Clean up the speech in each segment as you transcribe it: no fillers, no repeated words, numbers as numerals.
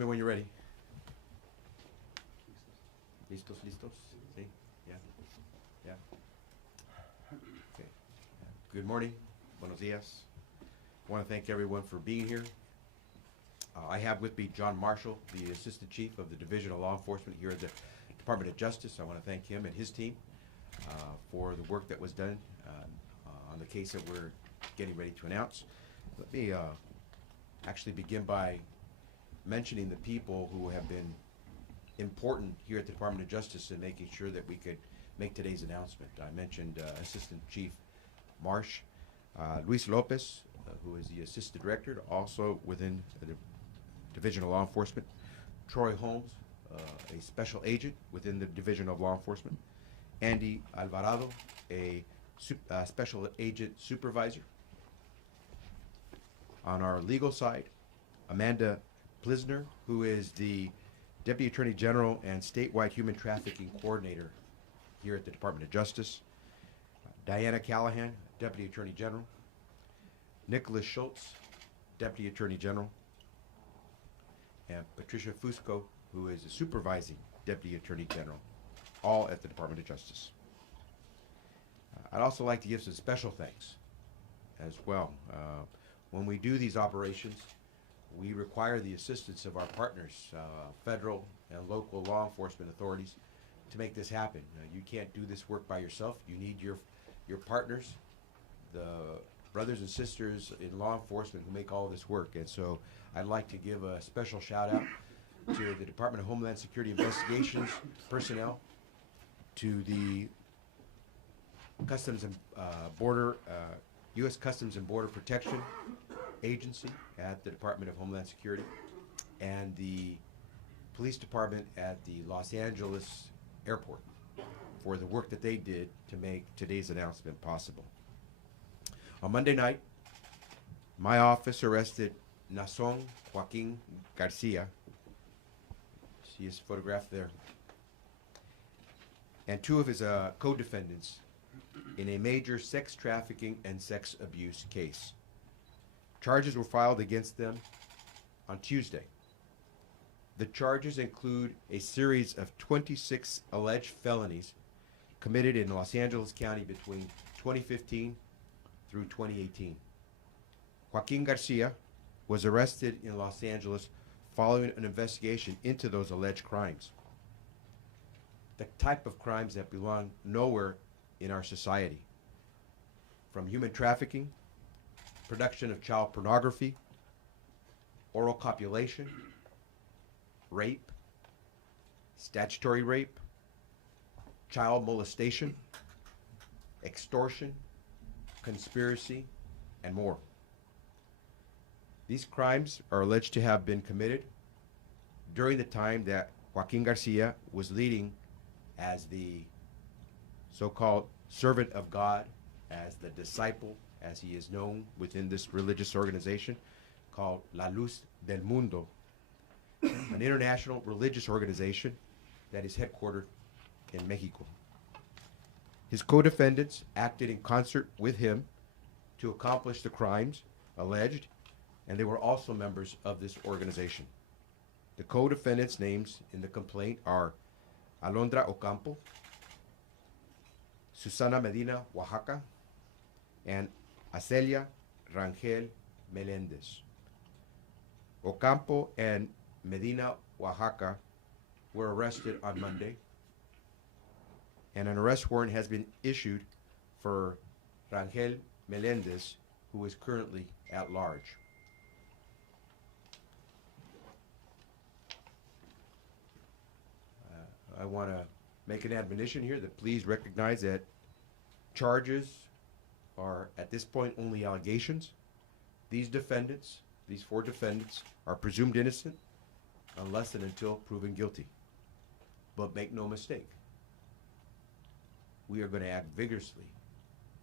me when you're ready. Listos, listos? Sí? Yeah? Yeah? Okay. Good morning. Buenos dias. I want to thank everyone for being here. I have with me John Marshall, the Assistant Chief of the Division of Law Enforcement here at the Department of Justice. I want to thank him and his team for the work that was done on the case that we're getting ready to announce. Let me actually begin by mentioning the people who have been important here at the Department of Justice in making sure that we could make today's announcement. I mentioned Assistant Chief Marsh, Luis Lopez, who is the Assistant Director, also within the Division of Law Enforcement, Troy Holmes, a Special Agent within the Division of Law Enforcement, Andy Alvarado, a Special Agent Supervisor. On our legal side, Amanda Plisner, who is the Deputy Attorney General and Statewide Human Trafficking Coordinator here at the Department of Justice. Diana Callahan, Deputy Attorney General. Nicholas Schultz, Deputy Attorney General. And Patricia Fusco, who is the Supervising Deputy Attorney General, all at the Department of Justice. I'd also like to give some special thanks as well. When we do these operations, we require the assistance of our partners, federal and local law enforcement authorities, to make this happen. You can't do this work by yourself. You need your partners, the brothers and sisters in law enforcement who make all this work. And so I'd like to give a special shout out to the Department of Homeland Security Investigations personnel, to the Customs and Border, U.S. Customs and Border Protection Agency at the Department of Homeland Security, and the Police Department at the Los Angeles Airport for the work that they did to make today's announcement possible. On Monday night, my office arrested Naasón Joaquín García. See his photograph there. And two of his co-defendants in a major sex trafficking and sex abuse case. Charges were filed against them on Tuesday. The charges include a series of 26 alleged felonies committed in Los Angeles County between 2015 through 2018. Joaquín García was arrested in Los Angeles following an investigation into those alleged crimes. The type of crimes that belong nowhere in our society, from human trafficking, production of child pornography, oral copulation, rape, statutory rape, child molestation, extortion, conspiracy, and more. These crimes are alleged to have been committed during the time that Joaquín García was leading as the so-called servant of God, as the disciple, as he is known within this religious organization called La Luz del Mundo, an international religious organization that is headquartered in Mexico. His co-defendants acted in concert with him to accomplish the crimes alleged, and they were also members of this organization. The co-defendants' names in the complaint are Alondra Ocampo, Susana Medina, Oaxaca, and Acelia Rangel Melendez. Ocampo and Medina, Oaxaca were arrested on Monday, and an arrest warrant has been issued for Rangel Melendez, who is currently at large. I want to make an admonition here that please recognize that charges are at this point only allegations. These defendants, these four defendants, are presumed innocent unless and until proven guilty. But make no mistake, we are going to act vigorously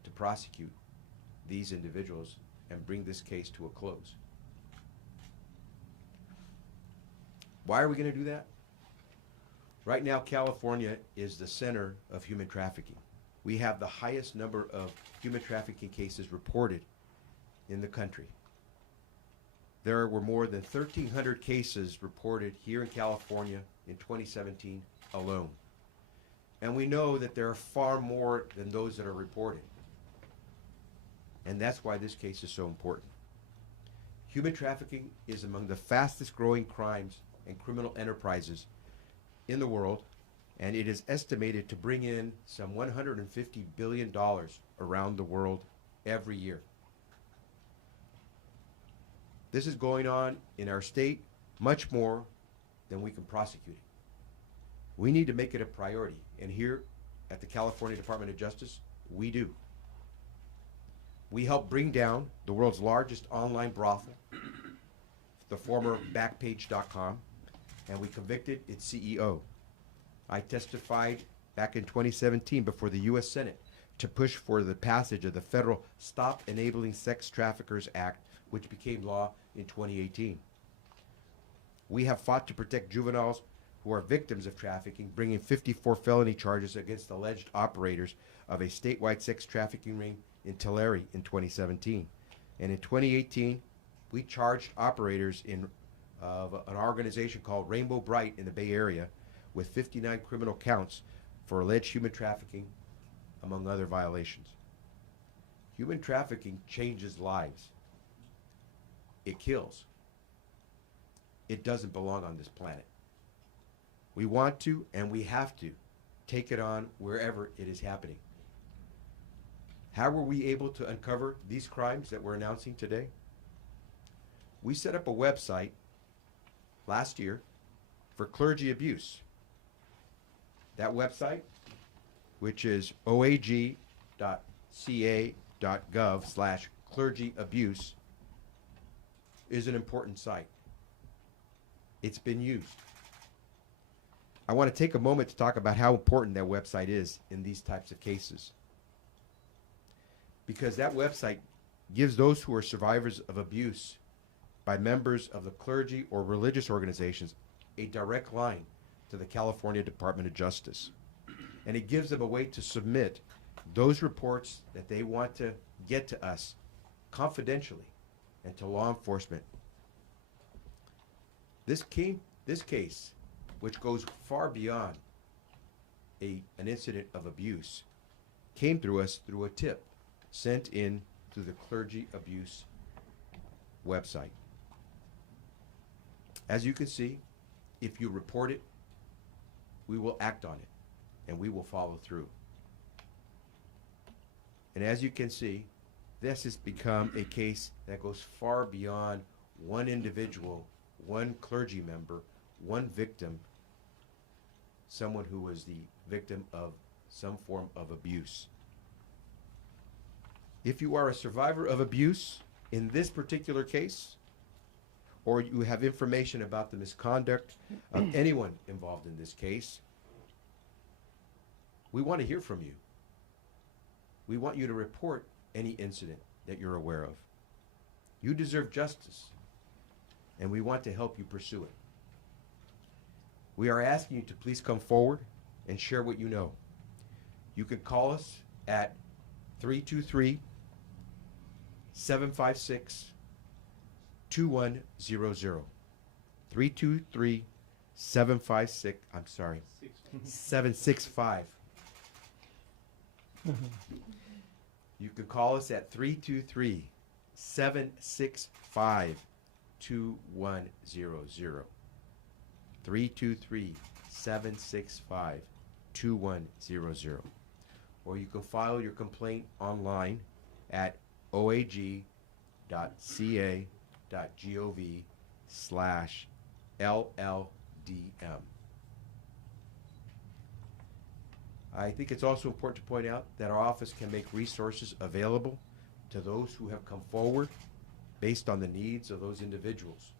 to prosecute these individuals and bring this case to a close. Why are we going to do that? Right now, California is the center of human trafficking. We have the highest number of human trafficking cases reported in the country. there were more than 1,300 cases reported here in California in 2017 alone. And we know that there are far more than those that are reported. And that's why this case is so important. Human trafficking is among the fastest growing crimes and criminal enterprises in the world, and it is estimated to bring in some $150 billion around the world every year. This is going on in our state much more than we can prosecute it. We need to make it a priority, and here at the California Department of Justice, we do. We helped bring down the world's largest online brothel, the former Backpage.com, and we convicted its CEO. I testified back in 2017 before the U.S. Senate to push for the passage of the federal Stop Enabling Sex Traffickers Act, which became law in 2018. We have fought to protect juveniles who are victims of trafficking, bringing 54 felony charges against alleged operators of a statewide sex trafficking ring in Tulare in 2017. And in 2018, we charged operators of an organization called Rainbow Bright in the Bay Area with 59 criminal counts for alleged human trafficking, among other violations. Human trafficking changes lives. It kills. It doesn't belong on this planet. We want to, and we have to, take it on wherever it is happening. How were we able to uncover these crimes that we're announcing today? We set up a website last year for clergy abuse. That website, which is oag.ca.gov/clergyabuse, is an important site. It's been used. I want to take a moment to talk about how important that website is in these types of cases. Because that website gives those who are survivors of abuse by members of the clergy or religious organizations a direct line to the California Department of Justice. And it gives them a way to submit those reports that they want to get to us confidentially and to law enforcement. This case, which goes far beyond an incident of abuse, came through us through a tip sent in to the clergy abuse website. As you can see, if you report it, we will act on it and we will follow through. And as you can see, this has become a case that goes far beyond one individual, one clergy member, one victim, someone who was the victim of some form of abuse. If you are a survivor of abuse in this particular case, or you have information about the misconduct of anyone involved in this case, we want to hear from you. We want you to report any incident that you're aware of. You deserve justice, and we want to help you pursue it. We are asking you to please come forward and share what you know. You can call us at 323-756-2100. 765. You can call us at 323-765-2100. 323-765-2100. Or you can file your complaint online at oag.ca.gov/LLDM. I think it's also important to point out that our office can make resources available to those who have come forward based on the needs of those individuals.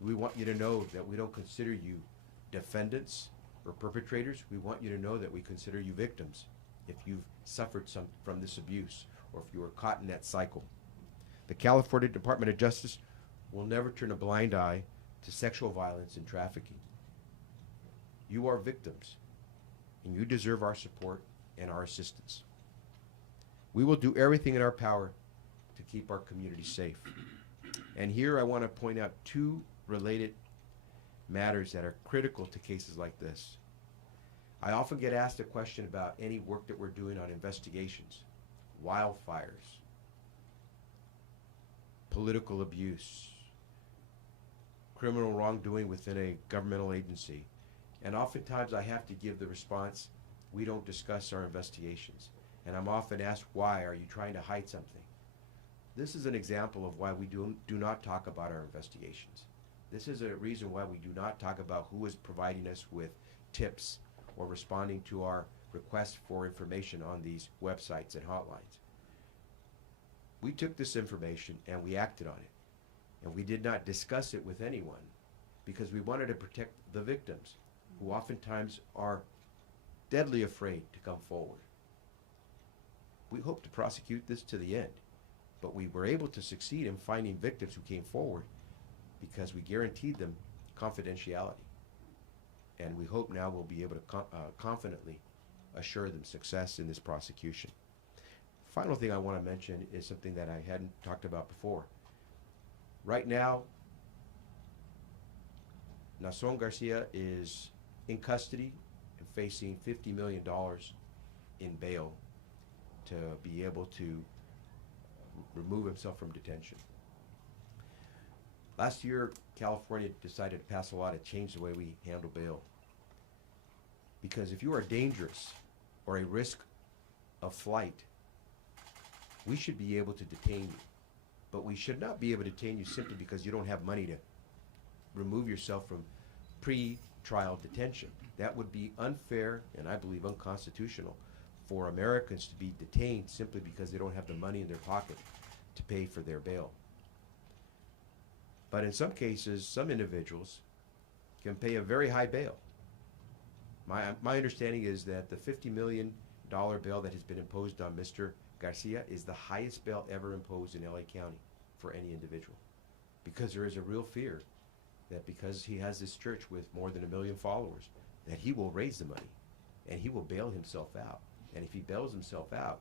We want you to know that we don't consider you defendants or perpetrators. We want you to know that we consider you victims if you've suffered some from this abuse or if you were caught in that cycle. The California Department of Justice will never turn a blind eye to sexual violence and trafficking. You are victims, and you deserve our support and our assistance. We will do everything in our power to keep our community safe. And here I want to point out two related matters that are critical to cases like this. I often get asked a question about any work that we're doing on investigations, wildfires, political abuse, criminal wrongdoing within a governmental agency. And oftentimes I have to give the response, we don't discuss our investigations. And I'm often asked, why? Are you trying to hide something? This is an example of why we do not talk about our investigations. This is a reason why we do not talk about who is providing us with tips or responding to our requests for information on these websites and hotlines. We took this information and we acted on it. And we did not discuss it with anyone because we wanted to protect the victims, who oftentimes are deadly afraid to come forward. We hope to prosecute this to the end, but we were able to succeed in finding victims who came forward because we guaranteed them confidentiality. And we hope now we'll be able to confidently assure them success in this prosecution. Final thing I want to mention is something that I hadn't talked about before. Right now, Naasón García is in custody and facing $50 million in bail to be able to remove himself from detention. Last year, California decided to pass a law to change the way we handle bail. Because if you are dangerous or a risk of flight, we should be able to detain you. But we should not be able to detain you simply because you don't have money to remove yourself from pre-trial detention. That would be unfair and I believe unconstitutional for Americans to be detained simply because they don't have the money in their pocket to pay for their bail. But in some cases, some individuals can pay a very high bail. My understanding is that the $50 million bail that has been imposed on Mr. Garcia is the highest bail ever imposed in LA County for any individual. Because there is a real fear that because he has this church with more than 1 million followers, that he will raise the money and he will bail himself out. And if he bails himself out,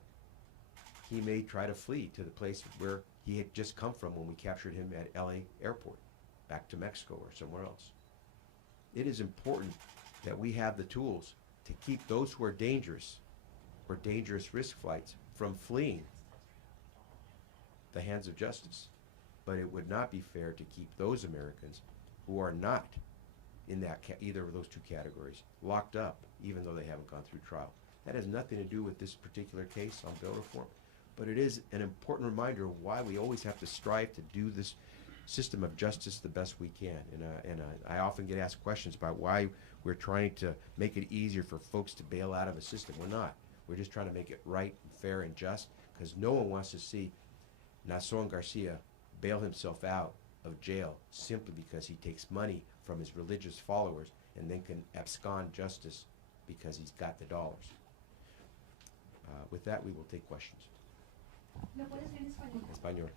he may try to flee to the place where he had just come from when we captured him at LA airport, back to Mexico or somewhere else. It is important that we have the tools to keep those who are dangerous or dangerous risk flights from fleeing the hands of justice. But it would not be fair to keep those Americans who are not in that either of those two categories locked up, even though they haven't gone through trial. That has nothing to do with this particular case on bail reform, but it is an important reminder of why we always have to strive to do this system of justice the best we can. And I often get asked questions about why we're trying to make it easier for folks to bail out of a system. We're not. We're just trying to make it right, fair, and just, because no one wants to see Naasón García bail himself out of jail simply because he takes money from his religious followers and then can abscond justice because he's got the dollars. With that, we will take questions. ¿Lo puedes leer en español? Español.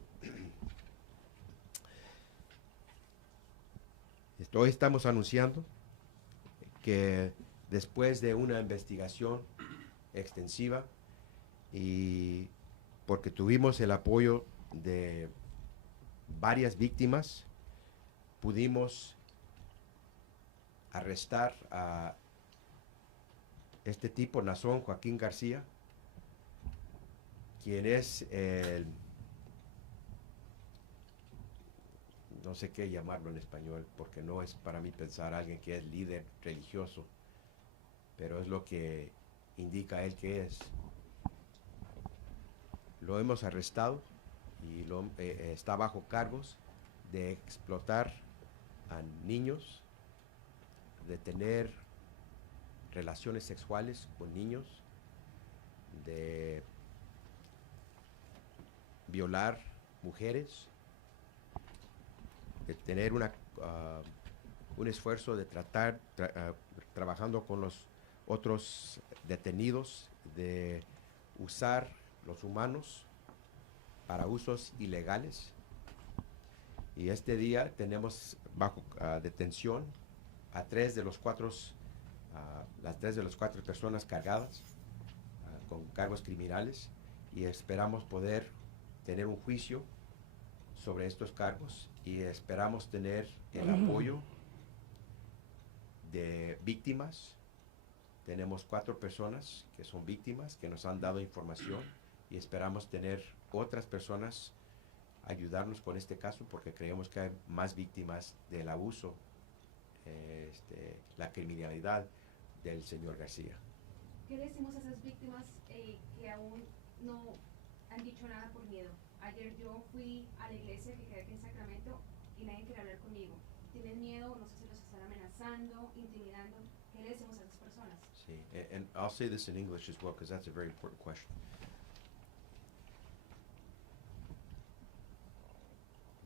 Hoy estamos anunciando que después de una investigación extensiva y porque tuvimos el apoyo de varias víctimas, pudimos arrestar a este tipo, Naasón Joaquín García, quien es el, no sé qué llamarlo en español, porque no es para mí pensar alguien que es líder religioso, pero es lo que indica él que es. Lo hemos arrestado y está bajo cargos de explotar a niños, de tener relaciones sexuales con niños, de violar mujeres, de tener un esfuerzo de trabajando con los otros detenidos, de usar los humanos para usos ilegales. Y este día tenemos bajo detención a las 3 de las 4 personas cargadas con cargos criminales, y esperamos poder tener un juicio sobre estos cargos y esperamos tener el apoyo de víctimas. Tenemos 4 personas que son víctimas que nos han dado información y esperamos tener otras personas ayudarnos con este caso porque creemos que hay más víctimas del abuso, la criminalidad del señor García. ¿Qué le decimos a esas víctimas que aún no han dicho nada por miedo? Ayer yo fui a la iglesia que queda aquí en Sacramento y nadie quiere hablar conmigo. ¿Tienen miedo? No sé si los están amenazando, intimidando. ¿Qué le decimos a esas personas? Sí, and I'll say this in English as well because that's a very important question.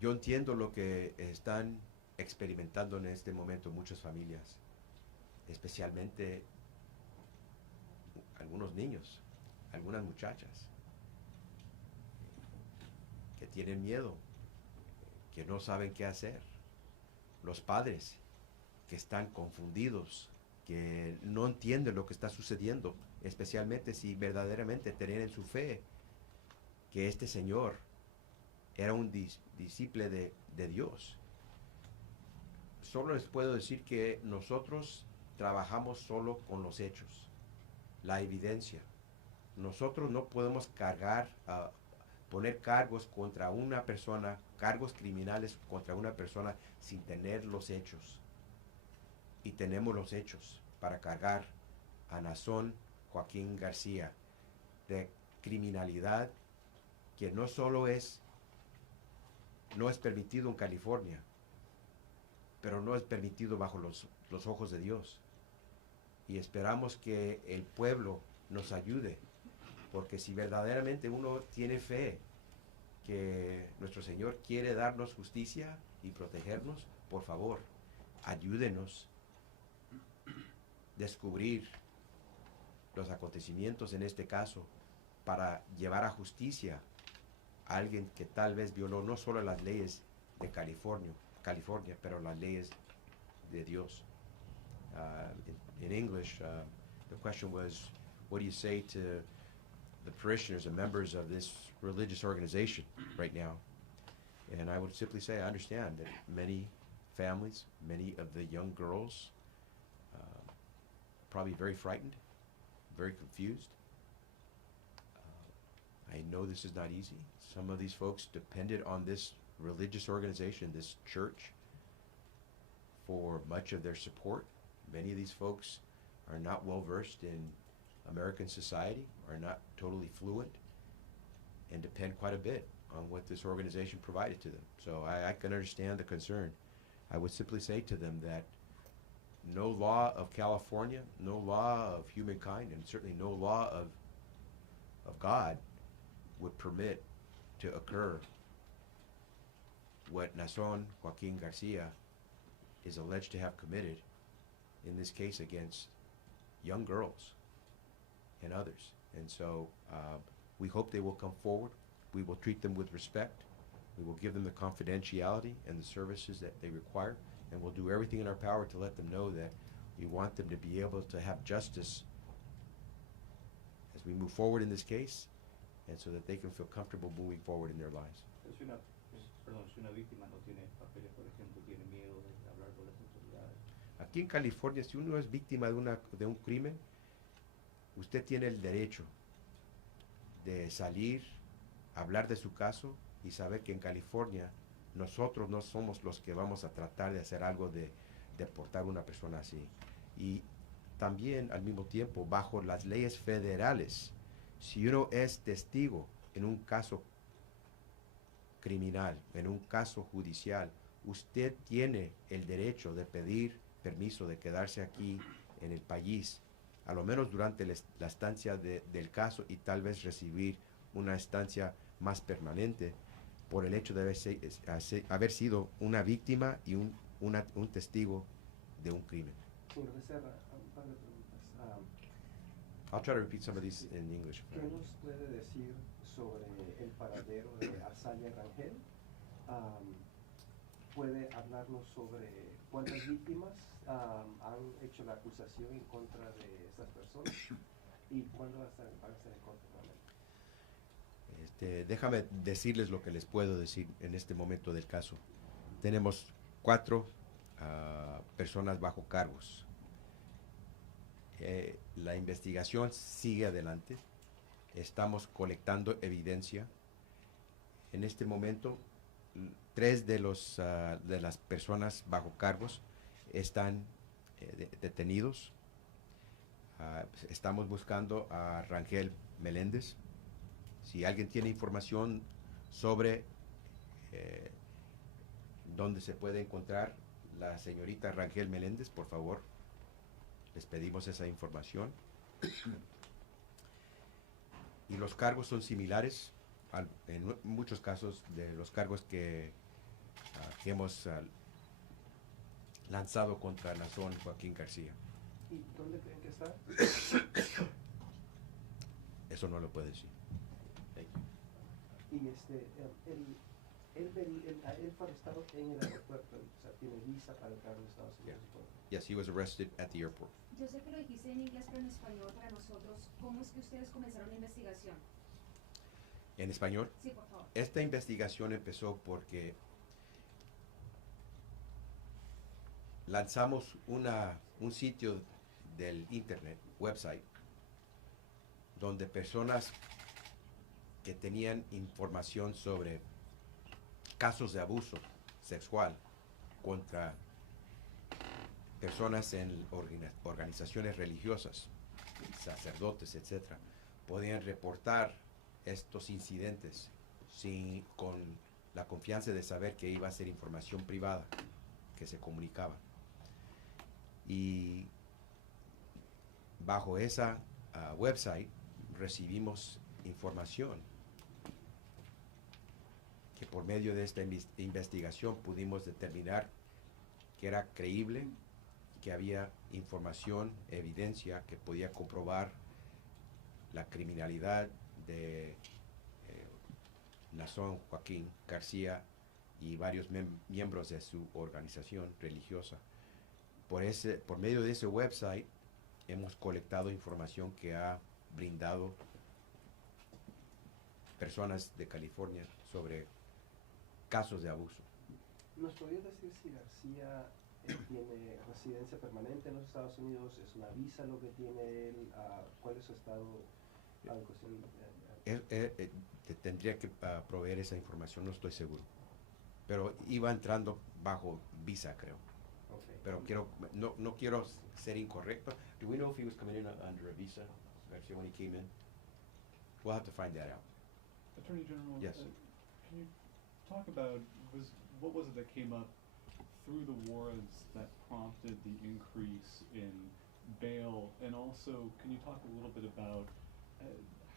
Yo entiendo lo que están experimentando en este momento muchas familias, especialmente algunos niños, algunas muchachas que tienen miedo, que no saben qué hacer, los padres que están confundidos, que no entienden lo que está sucediendo, especialmente si verdaderamente tienen en su fe que este señor era un discípulo de Dios. Solo les puedo decir que nosotros trabajamos solo con los hechos, la evidencia. Nosotros no podemos poner cargos contra una persona, cargos criminales contra una persona sin tener los hechos. Y tenemos los hechos para cargar a naasón Joaquín García de criminalidad que no solo no es permitido en California, pero no es permitido bajo los ojos de Dios. Y esperamos que el pueblo nos ayude, porque si verdaderamente uno tiene fe que nuestro Señor quiere darnos justicia y protegernos, por favor, ayúdenos a descubrir los acontecimientos en este caso para llevar a justicia a alguien que tal vez violó no solo las leyes de California, pero las leyes de Dios. In English, the question was, what do you say to the parishioners and members of this religious organization right now? And I would simply say, I understand that many families, many of the young girls, probably very frightened, very confused. I know this is not easy. Some of these folks depended on this religious organization, this church, for much of their support. Many of these folks are not well versed in American society, are not totally fluent, and depend quite a bit on what this organization provided to them. So I can understand the concern. I would simply say to them that no law of California, no law of humankind, and certainly no law of God would permit to occur what naasón Joaquín García is alleged to have committed in this case against young girls and others. And so we hope they will come forward. We will treat them with respect. We will give them the confidentiality and the services that they require, and we'll do everything in our power to let them know that we want them to be able to have justice as we move forward in this case, and so that they can feel comfortable moving forward in their lives. Si una víctima no tiene papeles, por ejemplo, tiene miedo de hablar con las autoridades. Aquí en California, si uno es víctima de un crimen, usted tiene el derecho de salir, hablar de su caso y saber que en California nosotros no somos los que vamos a tratar de hacer algo de deportar a una persona así. Y también al mismo tiempo, bajo las leyes federales, si uno es testigo en un caso criminal, en un caso judicial, usted tiene el derecho de pedir permiso de quedarse aquí en el país, a lo menos durante la estancia del caso, y tal vez recibir una estancia más permanente por el hecho de haber sido una víctima y un testigo de un crimen. Señor Becerra, un par de preguntas. I'll try to repeat some of these in English. ¿Qué nos puede decir sobre el paradero de Azalea Rangel? ¿Puede hablarnos sobre cuántas víctimas han hecho la acusación en contra de estas personas y cuándo van a estar en corte nuevamente? Déjame decirles lo que les puedo decir en este momento del caso. Tenemos 4 personas bajo cargos. La investigación sigue adelante. Estamos colectando evidencia. En este momento, 3 de las personas bajo cargos están detenidos. Estamos buscando a Rangel Meléndez. Si alguien tiene información sobre dónde se puede encontrar la señorita Rangel Meléndez, por favor, les pedimos esa información. Y los cargos son similares en muchos casos de los cargos que hemos lanzado contra naasón Joaquín García. ¿Y dónde creen que está? Eso no lo puedo decir. Y él fue arrestado en el aeropuerto, o sea, tiene visa para entrar a los Estados Unidos. Yes, he was arrested at the airport. Yo sé que lo dijiste en inglés, pero en español para nosotros, ¿cómo es que ustedes comenzaron la investigación? ¿En español? Sí, por favor. Esta investigación empezó porque lanzamos un sitio del internet, website, donde personas que tenían información sobre casos de abuso sexual contra personas en organizaciones religiosas, sacerdotes, etc., podían reportar estos incidentes con la confianza de saber que iba a ser información privada que se comunicaba. Y bajo esa website recibimos información que por medio de esta investigación pudimos determinar que era creíble, que había información, evidencia que podía comprobar la criminalidad de naasón Joaquín García y varios miembros de su organización religiosa. Por medio de ese website hemos colectado información que ha brindado personas de California sobre casos de abuso. ¿Nos podría decir si García tiene residencia permanente en los Estados Unidos? ¿Es una visa lo que tiene él? ¿Cuál es su estado? Te tendría que proveer esa información, no estoy seguro. Pero iba entrando bajo visa, creo. Okay. Pero no quiero ser incorrecto. Do we know if he was coming in under a visa, Garcia, when he came in? We'll have to find that out. Attorney General, Yes. Can you talk about what was it that came up through the warrants that prompted the increase in bail, and also can you talk a little bit about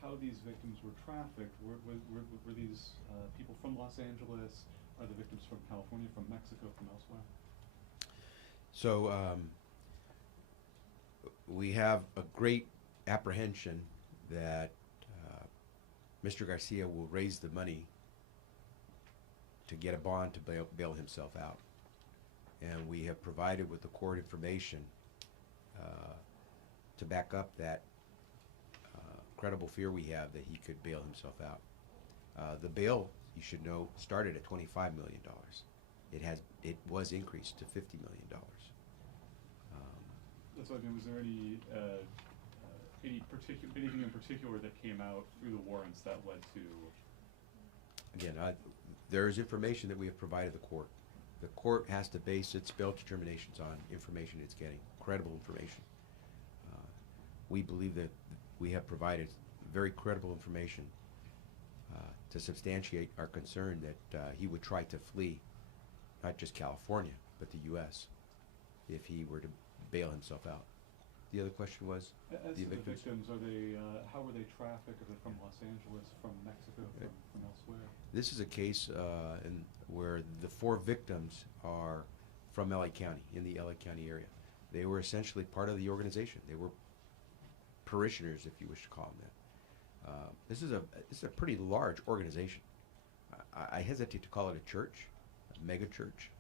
how these victims were trafficked? Were these people from Los Angeles? Are the victims from California, from Mexico, from elsewhere? So we have a great apprehension that Mr. Garcia will raise the money to get a bond to bail himself out. And we have provided with the court information to back up that credible fear we have that he could bail himself out. The bail, you should know, started at $25 million. It was increased to $50 million. That's what I mean. Was there anything in particular that came out through the warrants that led to? Again, there is information that we have provided the court. The court has to base its bail determinations on information it's getting, credible information. We believe that we have provided very credible information to substantiate our concern that he would try to flee, not just California, but the U.S. if he were to bail himself out. The other question was? As to the victims, how were they trafficked? Are they from Los Angeles, from Mexico, from elsewhere? This is a case where the 4 victims are from LA County, in the LA County area. They were essentially part of the organization. They were parishioners, if you wish to call them that. This is a pretty large organization. I hesitate to call it a church, a mega church,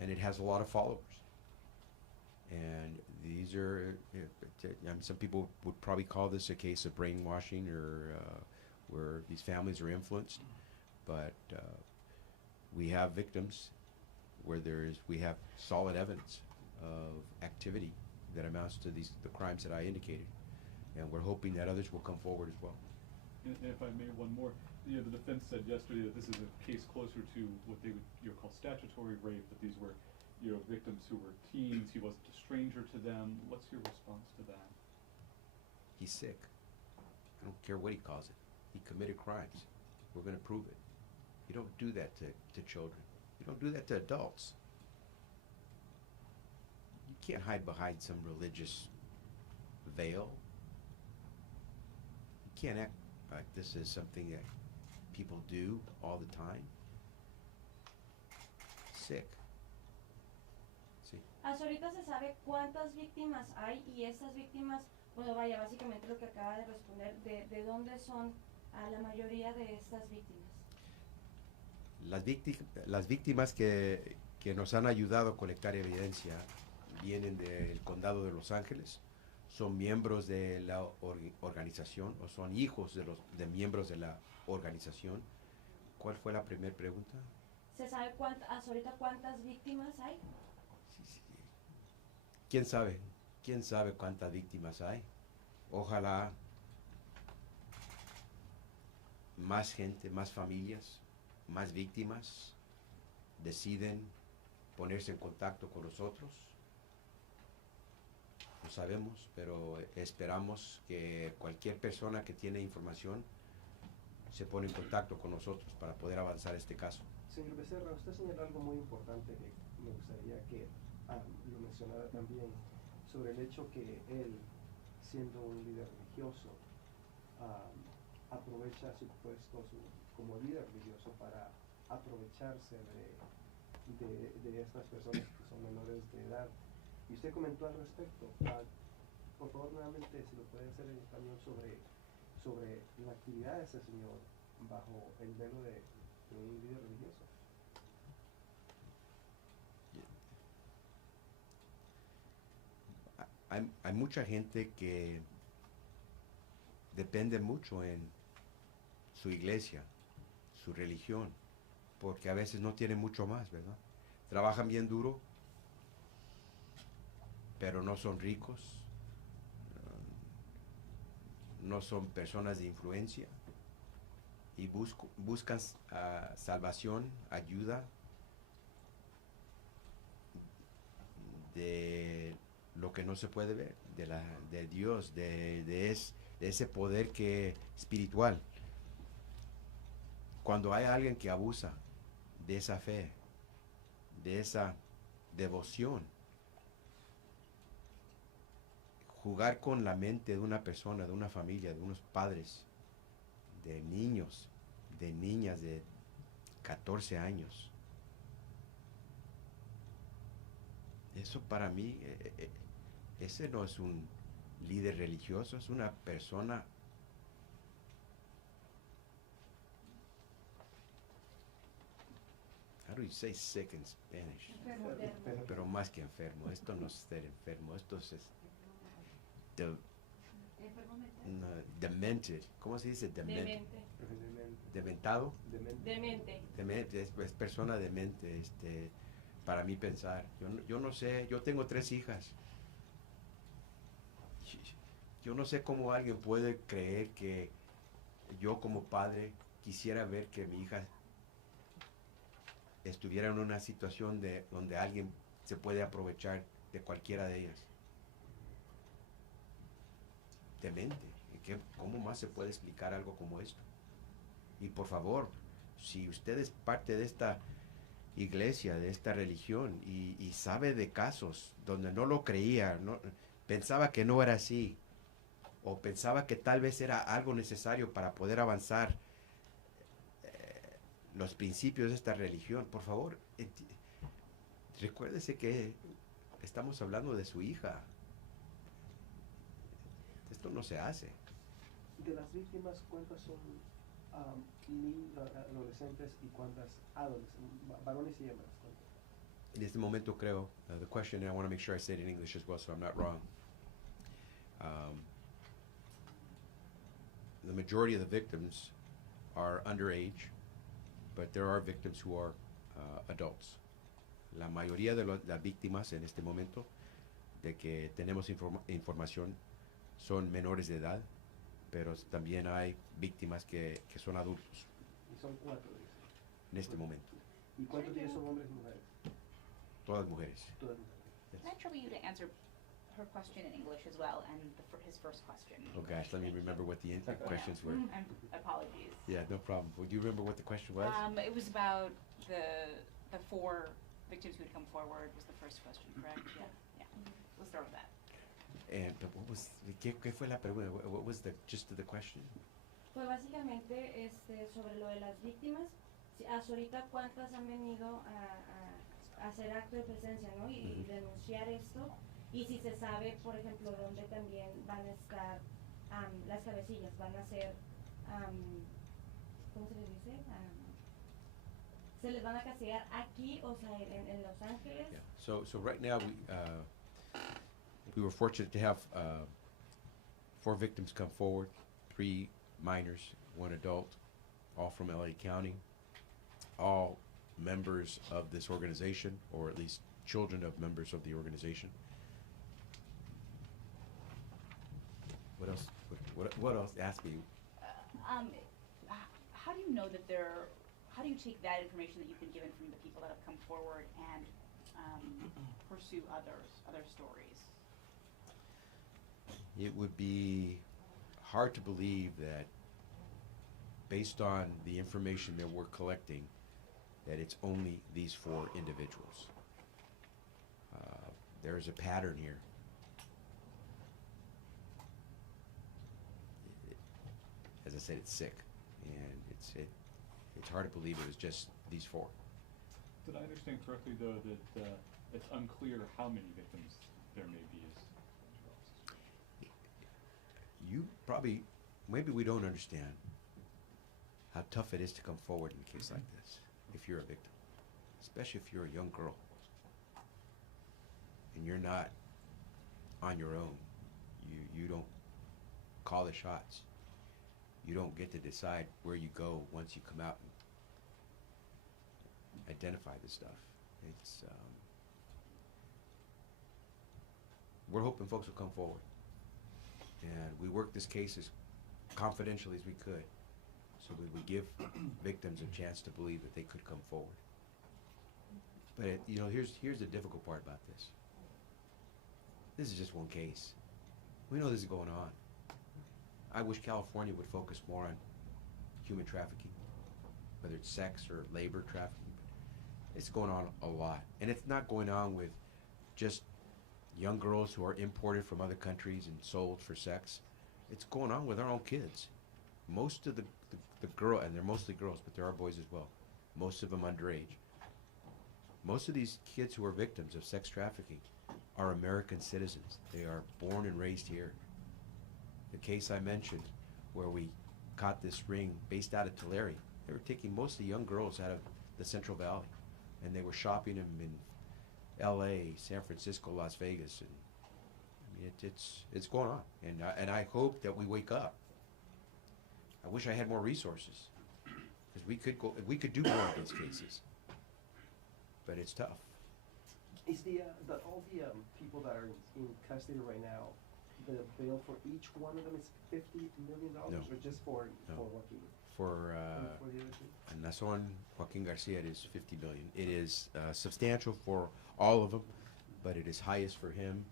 and it has a lot of followers. And these are, some people would probably call this a case of brainwashing or where these families are influenced. But we have victims where we have solid evidence of activity that amounts to the crimes that I indicated. And we're hoping that others will come forward as well. And if I may, one more. The defense said yesterday that this is a case closer to what they would call statutory rape, that these were victims who were teens, he wasn't a stranger to them. What's your response to that? He's sick. I don't care what he calls it. He committed crimes. We're going to prove it. You don't do that to children. You don't do that to adults. You can't hide behind some religious veil. You can't act like this is something that people do all the time. Sick. Sí. Hasta ahorita se sabe cuántas víctimas hay y estas víctimas, bueno, vaya, básicamente lo que acaba de responder, de dónde son a la mayoría de estas víctimas. Las víctimas que nos han ayudado a colectar evidencia vienen del condado de Los Ángeles, son miembros de la organización o son hijos de miembros de la organización. ¿Cuál fue la primera pregunta? ¿Se sabe hasta ahorita cuántas víctimas hay? Sí. ¿Quién sabe? ¿Quién sabe cuántas víctimas hay? Ojalá más gente, más familias, más víctimas deciden ponerse en contacto con nosotros. No sabemos, pero esperamos que cualquier persona que tiene información se pone en contacto con nosotros para poder avanzar este caso. Señor Becerra, usted señaló algo muy importante que me gustaría que lo mencionara también, sobre el hecho que él, siendo un líder religioso, aprovecha su puesto como líder religioso para aprovecharse de estas personas que son menores de edad. Y usted comentó al respecto. Por favor, nuevamente, si lo puede hacer en español sobre la actividad de ese señor bajo el velo de un líder religioso. Hay mucha gente que depende mucho en su iglesia, su religión, porque a veces no tienen mucho más, ¿verdad? Trabajan bien duro, pero no son ricos, no son personas de influencia y buscan salvación, ayuda de lo que no se puede ver, de Dios, de ese poder espiritual. Cuando hay alguien que abusa de esa fe, de esa devoción, jugar con la mente de una persona, de una familia, de unos padres, de niños, de niñas de 14 años. Eso para mí, ese no es un líder religioso, es una persona how do you say sick in Spanish? Enfermo. Pero más que enfermo, esto no es ser enfermo, esto es demented. ¿Cómo se dice? Demente. Dementado. Demente. Es persona demente, para mí pensar. Yo no sé, yo tengo 3 hijas. Yo no sé cómo alguien puede creer que yo como padre quisiera ver que mi hija estuviera en una situación donde alguien se puede aprovechar de cualquiera de ellas. Demente. ¿Cómo más se puede explicar algo como esto? Y por favor, si usted es parte de esta iglesia, de esta religión, y sabe de casos donde no lo creía, pensaba que no era así, o pensaba que tal vez era algo necesario para poder avanzar los principios de esta religión, por favor, recuérdese que estamos hablando de su hija. Esto no se hace. De las víctimas, ¿cuántas son adolescentes y cuántas varones y hembras? En este momento creo, the question, and I want to make sure I say it in English as well so I'm not wrong. The majority of the victims are underage, but there are victims who are adults. La mayoría de las víctimas en este momento de que tenemos información son menores de edad, pero también hay víctimas que son adultos Y son 4, dice. en este momento. ¿Y cuántos de ellos son hombres y mujeres? Todas mujeres. Todas mujeres. Yes. Can I trouble you to answer her question in English as well, and his first question? Oh gosh, let me remember what the questions were. Apologies. Yeah, no problem. Would you remember what the question was? It was about the 4 victims who had come forward was the first question, correct? Yeah. Let's start with that. And but what was ¿qué fue la pregunta? What was the gist of the question? Pues básicamente sobre lo de las víctimas, hasta ahorita cuántas han venido a hacer acto de presencia, ¿no? Y denunciar esto, y si se sabe, por ejemplo, dónde también van a estar las cabecillas, van a ser, ¿cómo se les dice? Se les van a castigar aquí, o sea, en Los Ángeles. Yeah. So right now we were fortunate to have 4 victims come forward, 3 minors, 1 adult, all from LA County, all members of this organization, or at least children of members of the organization. What else? What else? Ask me. How do you know that how do you take that information that you've been given from the people that have come forward and pursue other stories? It would be hard to believe that, based on the information that we're collecting, that it's only these 4 individuals. There's a pattern here. As I said, it's sick, and it's hard to believe it was just these 4. Did I understand correctly, though, that it's unclear how many victims there may be? You probably, maybe we don't understand how tough it is to come forward in a case like this if you're a victim, especially if you're a young girl and you're not on your own. You don't call the shots. You don't get to decide where you go once you come out and identify this stuff. It's we're hoping folks will come forward, and we worked this case as confidentially as we could, so we would give victims a chance to believe that they could come forward. But here's the difficult part about this. This is just one case. We know this is going on. I wish California would focus more on human trafficking, whether it's sex or labor trafficking. It's going on a lot, and it's not going on with just young girls who are imported from other countries and sold for sex. It's going on with our own kids. Most of the girl, and they're mostly girls, but there are boys as well, most of them underage. Most of these kids who are victims of sex trafficking are American citizens. They are born and raised here. The case I mentioned, where we caught this ring based out of Tulare, they were taking mostly young girls out of the Central Valley, and they were shopping them in L.A., San Francisco, Las Vegas, and I mean it's going on, and I hope that we wake up. I wish I had more resources, because we could do more of these cases, but it's tough. Is all the people that are in custody right now, the bail for each one of them is $50 million, No. or just for No. Joaquin? For For the other two? naasón, Joaquín García, it is $50 million. It is substantial for all of them, but it is highest for him.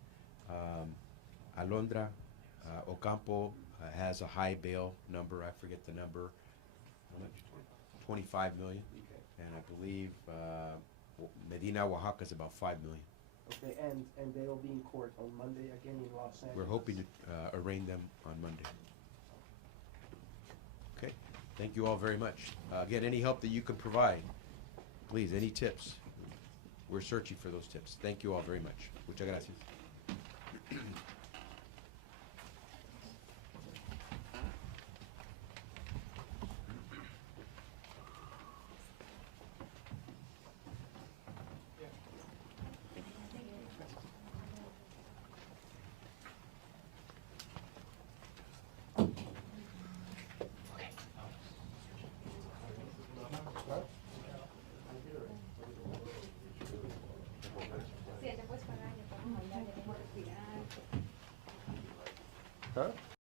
Alondra Ocampo has a high bail number. I forget the number. How much? 25 million. Okay. And I believe Medina, Oaxaca is about 5 million. Okay, and they'll be in court on Monday again in Los Angeles. We're hoping to arraign them on Monday. Okay, thank you all very much. Again, any help that you can provide, please, any tips. We're searching for those tips. Thank you all very much. Muchas gracias. Huh?